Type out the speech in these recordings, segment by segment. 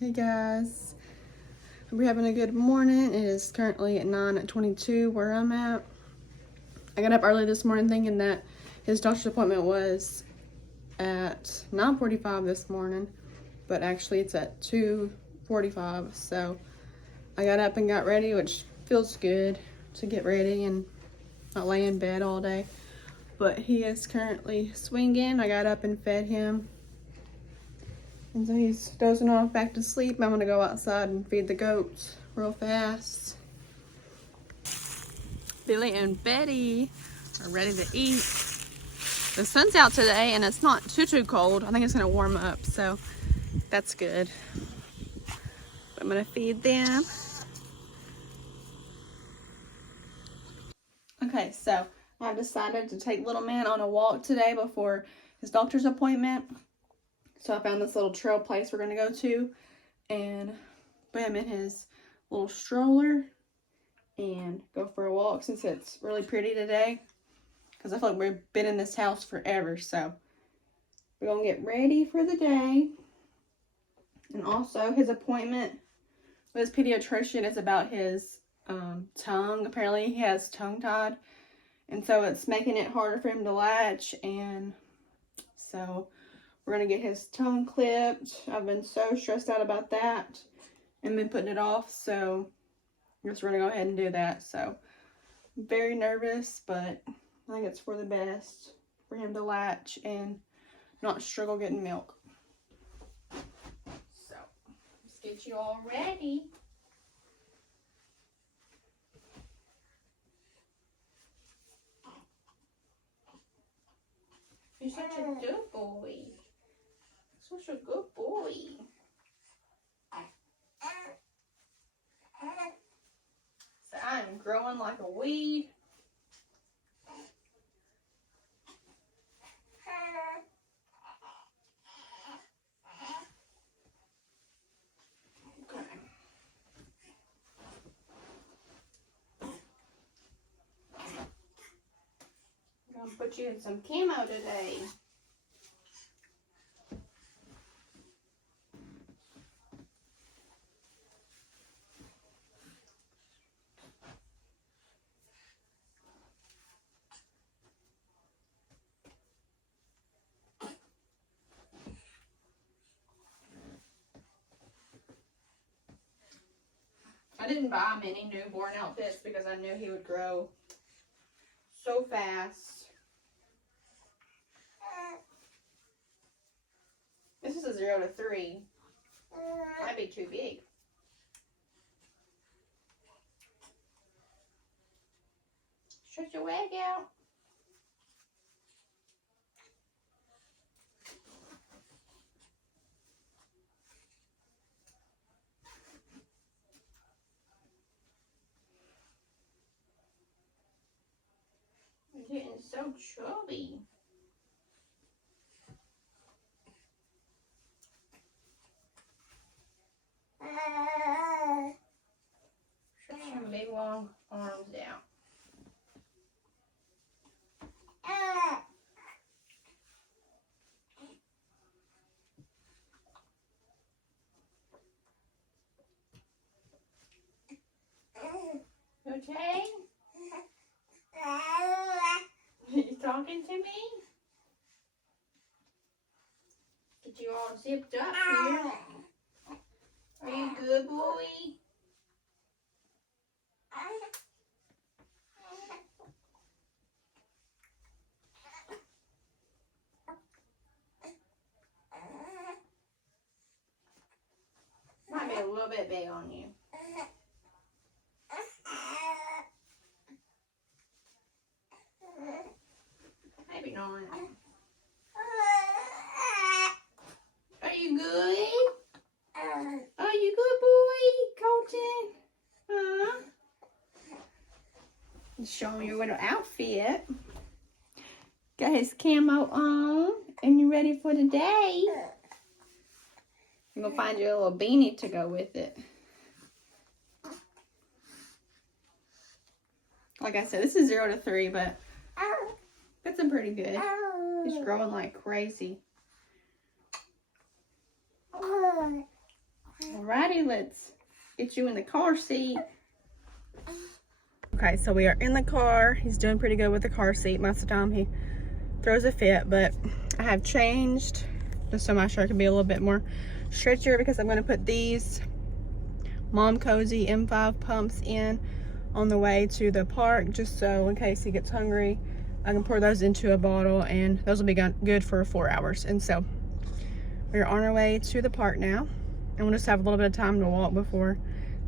Hey guys, we're having a good morning. It is currently at 9:22 where I'm at. I got up early this morning thinking that his doctor's appointment was at 9:45 this morning, but actually it's at 2:45. So I got up and got ready, which feels good to get ready and not lay in bed all day. But he is currently swinging. I got up and fed him. And so he's dozing off back to sleep. I'm gonna go outside and feed the goats real fast. Billy and Betty are ready to eat. The sun's out today and it's not too cold. I think it's gonna warm up, so that's good. I'm gonna feed them. Okay, so I've decided to take little man on a walk today before his doctor's appointment. So I found this little trail place we're going to go to and put him in his little stroller and go for a walk since it's really pretty today. Because I feel like we've been in this house forever. So we're going to get ready for the day. And also his appointment with his pediatrician is about his tongue. Apparently he has tongue tied. And so it's making it harder for him to latch. And so we're going to get his tongue clipped. I've been so stressed out about that and been putting it off. So I guess we're going to go ahead and do that. So I'm very nervous, but I think it's for the best for him to latch and not struggle getting milk. So let's get you all ready. You're such a good boy. Such a good boy. So I am growing like a weed. Okay. I'm gonna put you in some camo today. I didn't buy many newborn outfits because I knew he would grow so fast. This is a 0 to 3. Might be too big. Stretch your leg out. You're getting so chubby. Stretch your big long arms out. Okay? You talking to me? Get you all zipped up here. Are you good, boy? Might be a little bit big on you. Maybe not. Are you good? Are you good, boy? Colton? Huh? Showing you little outfit. Got his camo on. And you ready for the day? I'm gonna find you a little beanie to go with it. Like I said, this is 0 to 3, but fits him pretty good. He's growing like crazy. Alrighty, let's get you in the car seat. Okay, so we are in the car. He's doing pretty good with the car seat. Most of the time he throws a fit, but I have changed just so my shirt can be a little bit more stretchier because I'm going to put these Mom Cozy M5 pumps in on the way to the park, just so in case he gets hungry I can pour those into a bottle, and those will be good for 4 hours. And so we're on our way to the park now, and we'll just have a little bit of time to walk before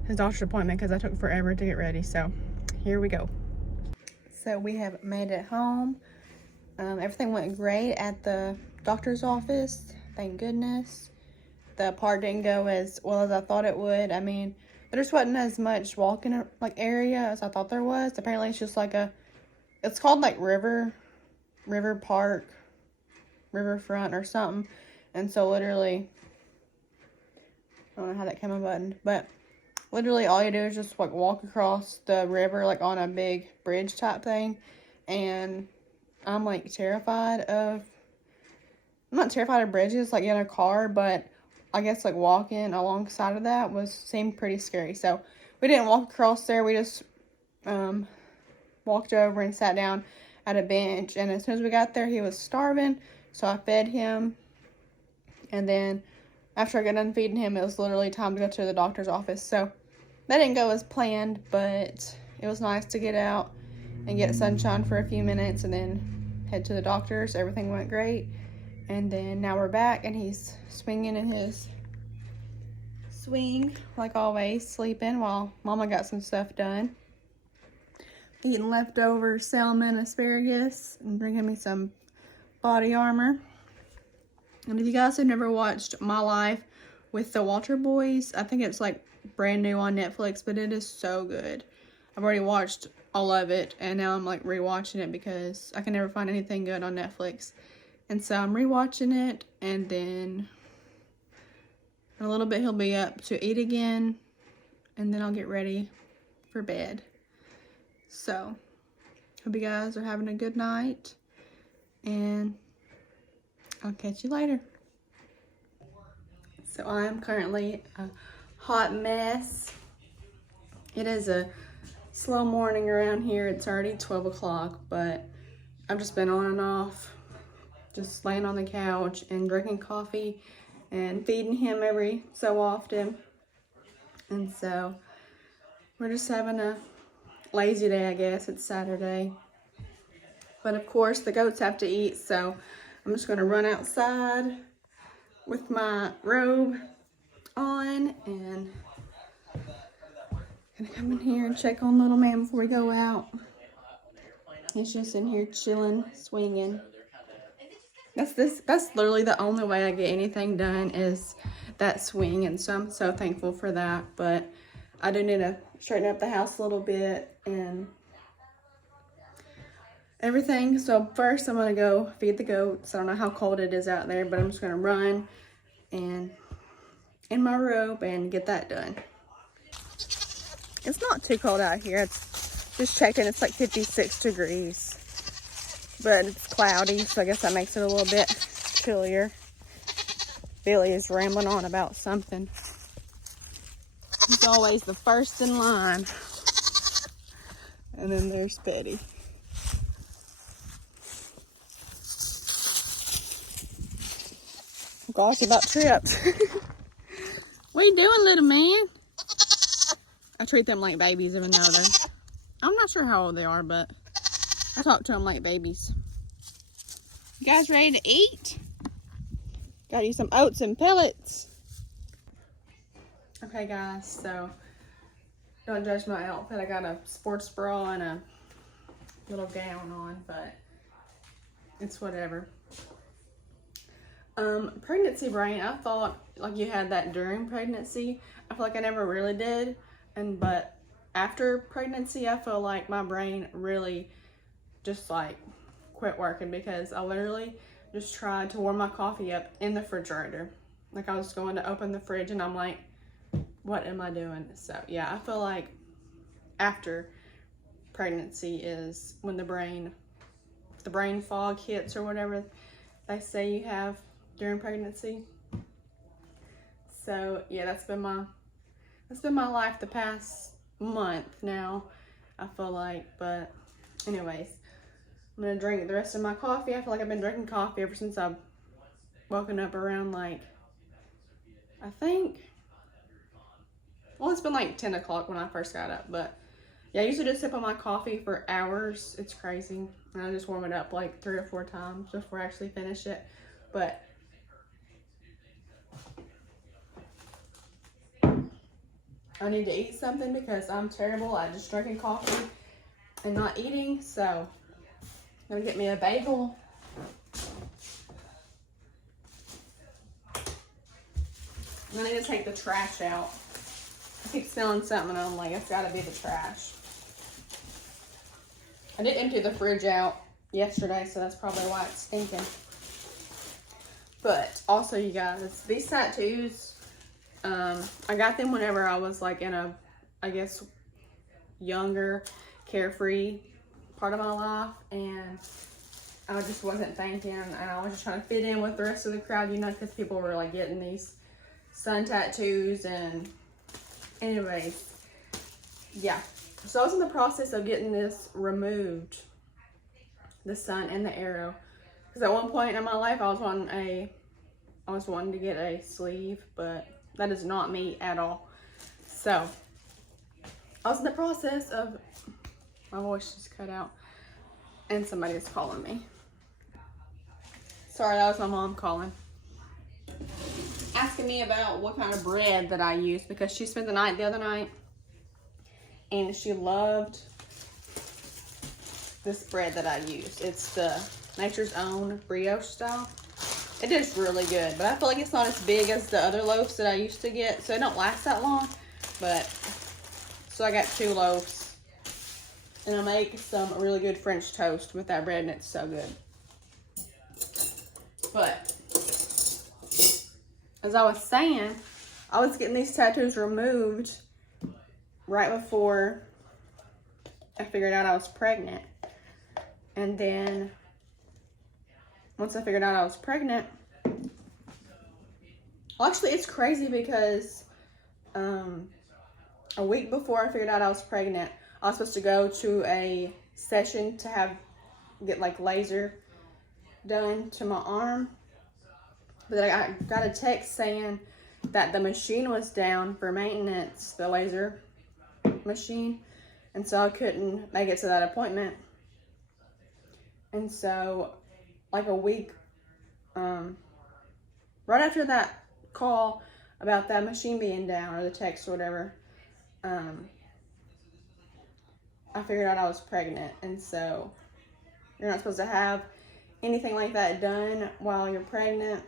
his doctor's appointment because I took forever to get ready. So here we go. So we have made it home. Everything went great at the doctor's office, thank goodness. The park didn't go as well as I thought it would. I mean, there just wasn't as much walking area as I thought there was. Apparently it's just like it's called like River Park, Riverfront or something. And so literally, I don't know how that came unbuttoned, but literally all you do is just like walk across the river like on a big bridge type thing. And I'm like I'm not terrified of bridges like in a car, but I guess like walking alongside of that seemed pretty scary. So we didn't walk across there. We just walked over and sat down at a bench. And as soon as we got there, he was starving. So I fed him. And then after I got done feeding him, it was literally time to go to the doctor's office. So that didn't go as planned, but it was nice to get out and get sunshine for a few minutes and then head to the doctor's. Everything went great. And then now we're back, and he's swinging in his swing like always, sleeping while Mama got some stuff done. Eating leftover salmon, asparagus, and bringing me some body armor. And if you guys have never watched My Life with the Walter Boys, I think it's like brand new on Netflix, but it is so good. I've already watched all of it, and now I'm like rewatching it because I can never find anything good on Netflix. And so I'm rewatching it, and then in a little bit he'll be up to eat again, and then I'll get ready for bed. So, hope you guys are having a good night, and I'll catch you later. So I am currently a hot mess. It is a slow morning around here. It's already 12 o'clock, but I've just been on and off, just laying on the couch and drinking coffee and feeding him every so often. And so we're just having a lazy day, I guess. It's Saturday. But of course the goats have to eat, so I'm just gonna run outside with my robe on and gonna come in here and check on little man before we go out. He's just in here chilling, swinging. That's literally the only way I get anything done is that swing, and so I'm so thankful for that. But I do need to straighten up the house a little bit and everything. So first I'm gonna go feed the goats. I don't know how cold it is out there, but I'm just gonna run and in my robe and get that done. It's not too cold out here. It's just checking, it's like 56 degrees. But it's cloudy, so I guess that makes it a little bit chillier. Billy is rambling on about something. He's always the first in line. And then there's Betty. Oh gosh, he about tripped. What are you doing, little man? I treat them like babies even though I'm not sure how old they are, but I talk to them like babies. You guys ready to eat? Got you some oats and pellets. Okay guys, so don't judge my outfit. I got a sports bra and a little gown on, but it's whatever. Pregnancy brain, I thought like you had that during pregnancy. I feel like I never really did. But after pregnancy, I feel like my brain really just like quit working because I literally just tried to warm my coffee up in the refrigerator. Like I was going to open the fridge and I'm like, what am I doing? So yeah, I feel like after pregnancy is when the brain fog hits or whatever they say you have during pregnancy. So yeah, that's been my life the past month now, I feel like. But anyways, I'm gonna drink the rest of my coffee. I feel like I've been drinking coffee ever since I've woken up around like, I think, well, it's been like 10 o'clock when I first got up. But yeah, I usually just sip on my coffee for hours. It's crazy. And I just warm it up like 3 or 4 times before I actually finish it. But I need to eat something because I'm terrible at just drinking coffee and not eating. So I'm gonna get me a bagel. I need to take the trash out. I keep smelling something and I'm like, it's gotta be the trash. I did empty the fridge out yesterday, so that's probably why it's stinking. But also, you guys, these tattoos, I got them whenever I was like in a, I guess, younger, carefree part of my life, and I just wasn't thinking, and I was just trying to fit in with the rest of the crowd, you know, because people were like getting these sun tattoos. And anyways, yeah, so I was in the process of getting this removed, the sun and the arrow, because at one point in my life I was wanting to get a sleeve, but that is not me at all. So I was in the process of, my voice just cut out and somebody is calling me. Sorry, that was my mom calling, asking me about what kind of bread that I use, because she spent the night the other night and she loved this bread that I use. It's the Nature's Own brioche style. It is really good, but I feel like it's not as big as the other loaves that I used to get, so it don't last that long. But so I got 2 loaves, and I make some really good French toast with that bread, and it's so good. But as I was saying, I was getting these tattoos removed right before I figured out I was pregnant. And then once I figured out I was pregnant, well, actually it's crazy because a week before I figured out I was pregnant, I was supposed to go to a session to get like laser done to my arm. But then I got a text saying that the machine was down for maintenance, the laser machine, and so I couldn't make it to that appointment. And so like a week, right after that call about that machine being down, or the text or whatever, I figured out I was pregnant. And so you're not supposed to have anything like that done while you're pregnant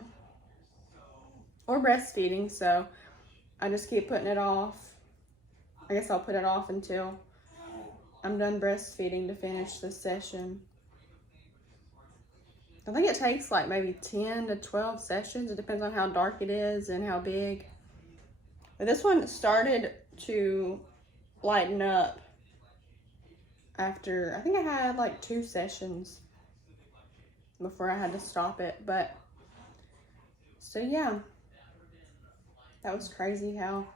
or breastfeeding, so I just keep putting it off. I guess I'll put it off until I'm done breastfeeding to finish the session. I think it takes like maybe 10 to 12 sessions. It depends on how dark it is and how big. But this one started to lighten up after, I think I had like 2 sessions before I had to stop it. But so yeah, that was crazy how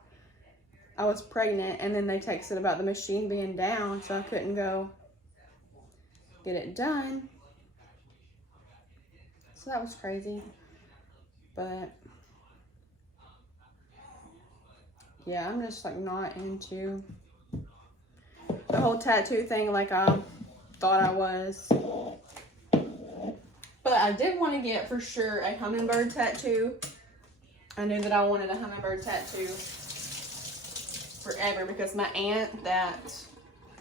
I was pregnant and then they texted about the machine being down, so I couldn't go get it done. So that was crazy. But yeah, I'm just like not into the whole tattoo thing like I thought I was. But I did want to get for sure a hummingbird tattoo. I knew that I wanted a hummingbird tattoo forever because my aunt that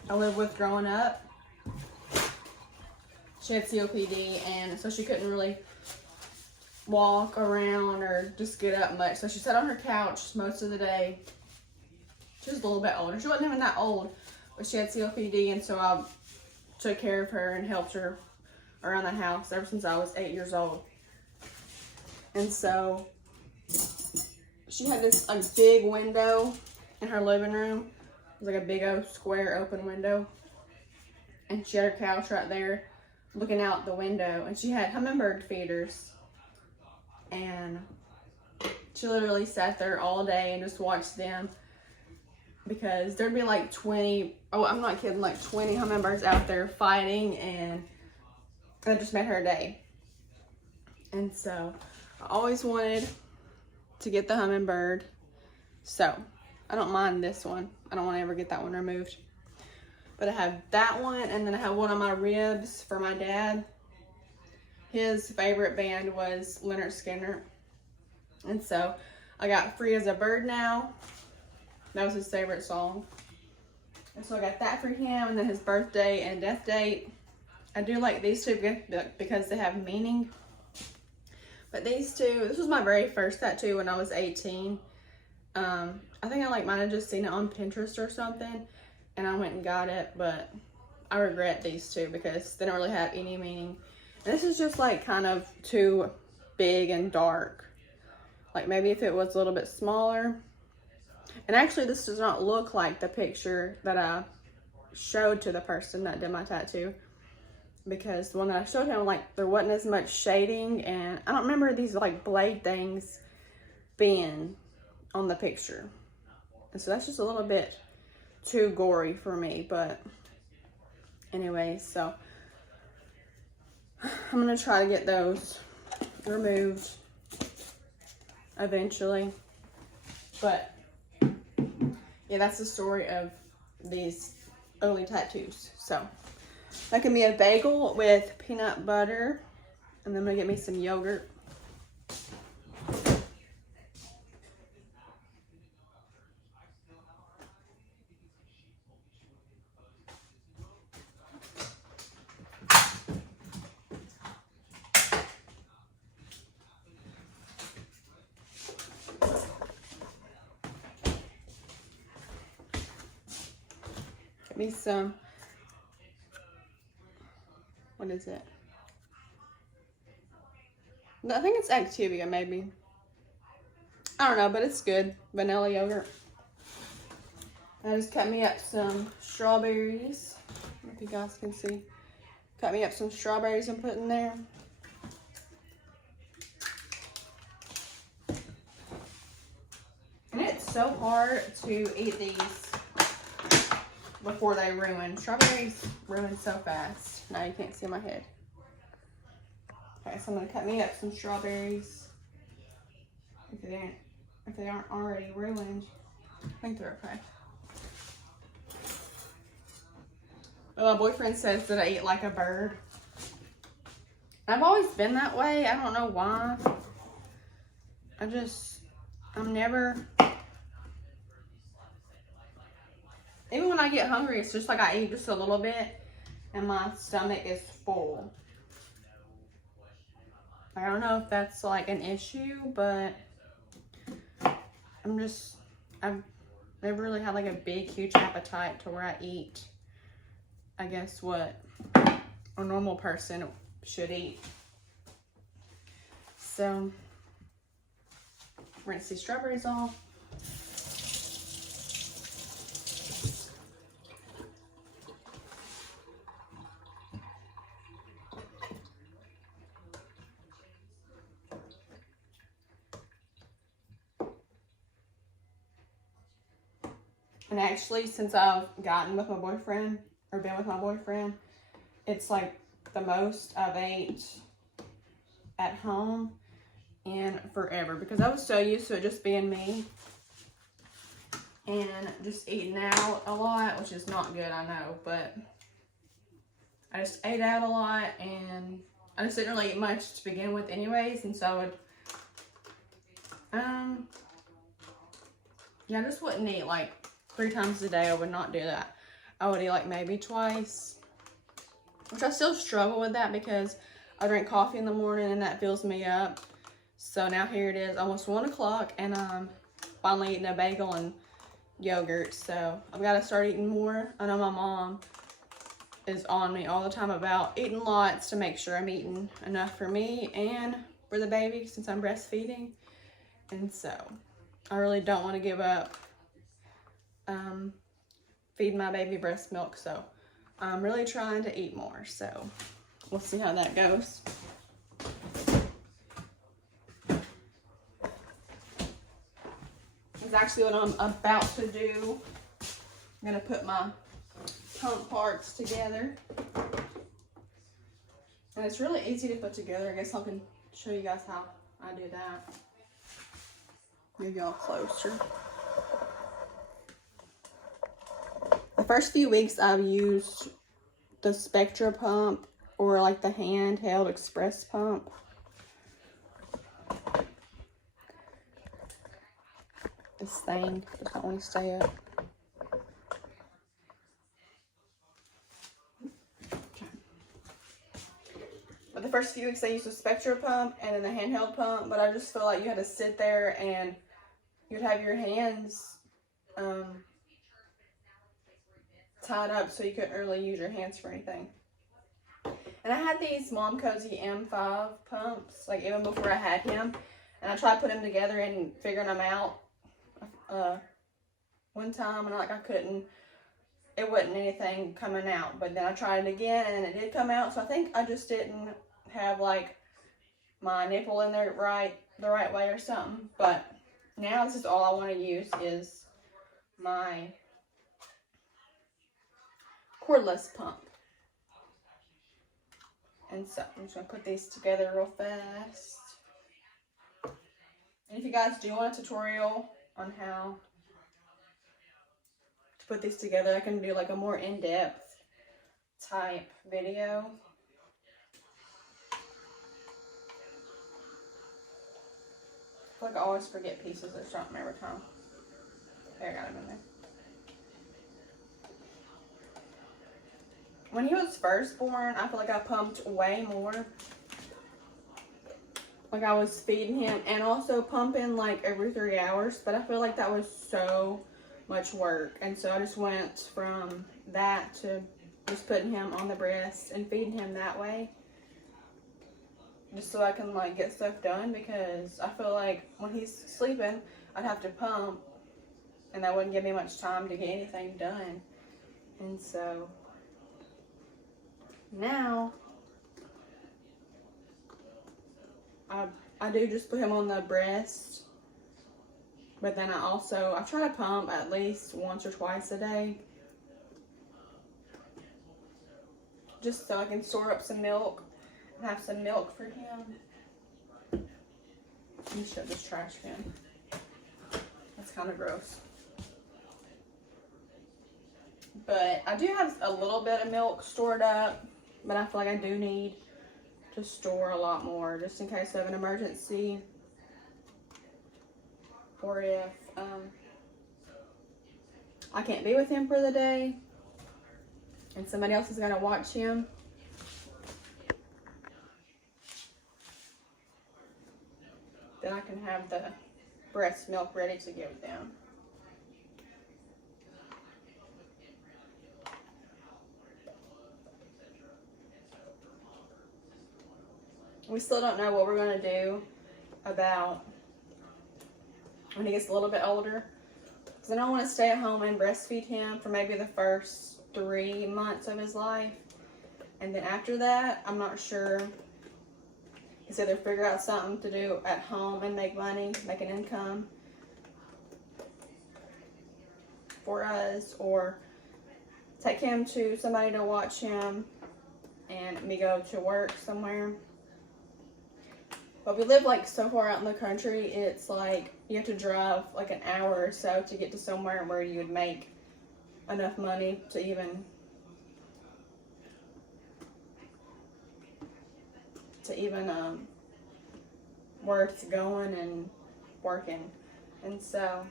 I lived with growing up, she had COPD, and so she couldn't really walk around or just get up much. So she sat on her couch most of the day. She was a little bit older. She wasn't even that old, but she had COPD, and so I took care of her and helped her around the house ever since I was 8 years old. And so she had this like big window in her living room. It was like a big old square open window, and she had her couch right there looking out the window, and she had hummingbird feeders, and She literally sat there all day and just watched them, because there'd be like 20, oh, I'm not kidding, like 20 hummingbirds out there fighting, and that just made her day. And so I always wanted to get the hummingbird. So I don't mind this one. I don't want to ever get that one removed. But I have that one, and then I have one of my ribs for my dad. His favorite band was Leonard Skinner. And so I got Free as a Bird Now. That was his favorite song. And so I got that for him, and then his birthday and death date. I do like these two because they have meaning. But these two, this was my very first tattoo when I was 18. I think I might have just seen it on Pinterest or something, and I went and got it, but I regret these two because they don't really have any meaning. And this is just like kind of too big and dark. Like maybe if it was a little bit smaller. And actually this does not look like the picture that I showed to the person that did my tattoo, because the one that I showed him, like, there wasn't as much shading, and I don't remember these like blade things being on the picture. And so that's just a little bit too gory for me. But anyway, so I'm gonna try to get those removed eventually. But yeah, that's the story of these early tattoos. So that can be a bagel with peanut butter, and then I'm gonna get me some yogurt. Get me some, what is it? I think it's Activia, maybe. I don't know, but it's good. Vanilla yogurt. I just cut me up some strawberries. I don't know if you guys can see. Cut me up some strawberries and put in there. And it's so hard to eat these before they ruin. Strawberries ruin so fast. Now you can't see my head. Okay, so I'm gonna cut me up some strawberries. If they aren't already ruined, I think they're okay. Well, my boyfriend says that I eat like a bird. I've always been that way. I don't know why. I'm never, even when I get hungry, it's just like I eat just a little bit and my stomach is full. I don't know if that's like an issue, but I've never really had like a big, huge appetite to where I eat, I guess, what a normal person should eat. So, rinse these strawberries off. And actually, since I've gotten with my boyfriend, or been with my boyfriend, it's like the most I've ate at home in forever, because I was so used to it just being me and just eating out a lot, which is not good, I know, but I just ate out a lot, and I just didn't really eat much to begin with anyways, and so I would, yeah, I just wouldn't eat like 3 times a day. I would not do that. I would eat like maybe twice, which I still struggle with that because I drink coffee in the morning and that fills me up. So now here it is, almost 1 o'clock, and I'm finally eating a bagel and yogurt. So I've got to start eating more. I know my mom is on me all the time about eating lots to make sure I'm eating enough for me and for the baby since I'm breastfeeding. And so I really don't want to give up feed my baby breast milk, so I'm really trying to eat more, so we'll see how that goes. is actually what I'm about to do. I'm gonna put my pump parts together. And it's really easy to put together. I guess I can show you guys how I do that. Move y'all closer. The first few weeks I've used the Spectra pump or like the handheld express pump. This thing does not want to stay up. But the first few weeks I used the Spectra pump and then the handheld pump, but I just feel like you had to sit there and you'd have your hands tied up so you couldn't really use your hands for anything. And I had these Mom Cozy M5 pumps, like even before I had him, and I tried putting them together and figuring them out one time, and I couldn't, it wasn't anything coming out. But then I tried it again and it did come out, so I think I just didn't have like my nipple in there the right way or something. But now this is all I want to use is my cordless pump. And so I'm just going to put these together real fast. And if you guys do want a tutorial on how to put these together, I can do like a more in-depth type video. I feel like I always forget pieces or something every time. There, I got them in there. When he was first born, I feel like I pumped way more. Like I was feeding him and also pumping like every 3 hours, but I feel like that was so much work. And so I just went from that to just putting him on the breast and feeding him that way. Just so I can like get stuff done, because I feel like when he's sleeping, I'd have to pump and that wouldn't give me much time to get anything done. And so now I do just put him on the breast, but then I try to pump at least once or twice a day, just so I can store up some milk and have some milk for him. Let me show this trash can. That's kind of gross. But I do have a little bit of milk stored up, but I feel like I do need to store a lot more just in case of an emergency, or if I can't be with him for the day and somebody else is going to watch him. Then I can have the breast milk ready to give them. We still don't know what we're going to do about when he gets a little bit older, because I don't want to stay at home and breastfeed him for maybe the first 3 months of his life, and then after that I'm not sure. It's either figure out something to do at home and make money, make an income for us, or take him to somebody to watch him and me go to work somewhere. But we live like so far out in the country, it's like you have to drive like an hour or so to get to somewhere where you would make enough money to even worth going and working. And so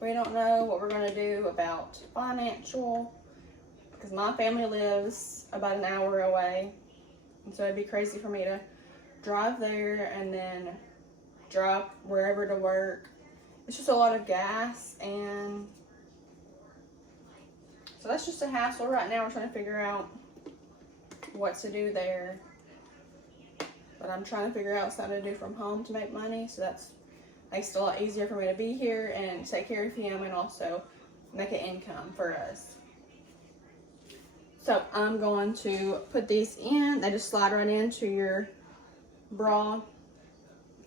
we don't know what we're going to do about financial, because my family lives about an hour away, and so it'd be crazy for me to drive there and then drive wherever to work. It's just a lot of gas, and so that's just a hassle right now. We're trying to figure out what to do there, but I'm trying to figure out something to do from home to make money, so that makes it a lot easier for me to be here and take care of him and also make an income for us. So I'm going to put these in. They just slide right into your bra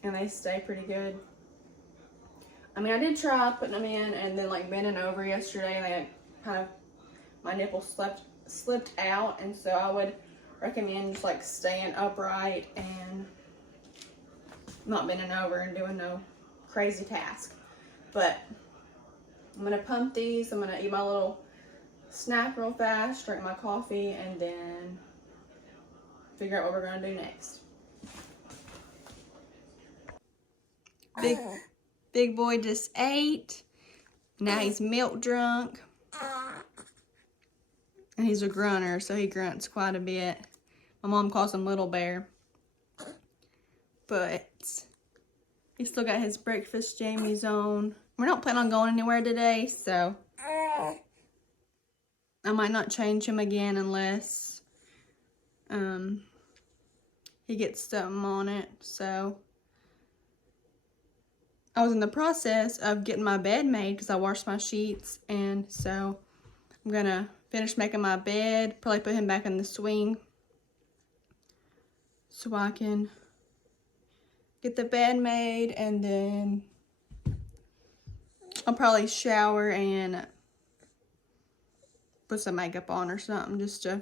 and they stay pretty good. I mean, I did try putting them in and then like bending over yesterday, and they kind of, my nipple slipped out, and so I would recommend just like staying upright and not bending over and doing no crazy task. But I'm gonna pump these. I'm gonna eat my little snack real fast, drink my coffee, and then figure out what we're gonna do next. Big boy just ate. Now he's milk drunk. And he's a grunter, so he grunts quite a bit. My mom calls him Little Bear. But he's still got his breakfast jammies on. We're not planning on going anywhere today, so I might not change him again unless he gets something on it. So I was in the process of getting my bed made because I washed my sheets, and so I'm gonna finish making my bed, probably put him back in the swing so I can get the bed made, and then I'll probably shower and put some makeup on or something just to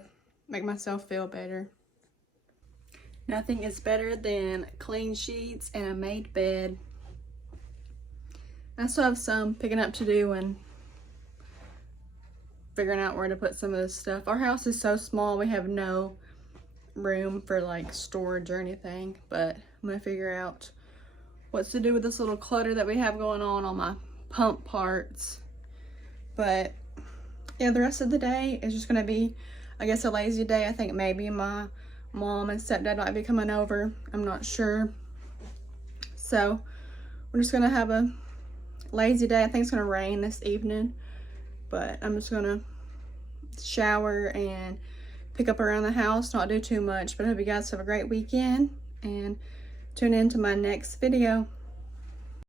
make myself feel better. Nothing is better than clean sheets and a made bed. I still have some picking up to do and figuring out where to put some of this stuff. Our house is so small, we have no room for like storage or anything, but I'm gonna figure out what to do with this little clutter that we have going on my pump parts. But yeah, the rest of the day is just gonna be, I guess, a lazy day. I think maybe my mom and stepdad might be coming over, I'm not sure. So we're just gonna have a lazy day. I think it's gonna rain this evening, but I'm just gonna shower and pick up around the house, not do too much. But I hope you guys have a great weekend and tune in to my next video.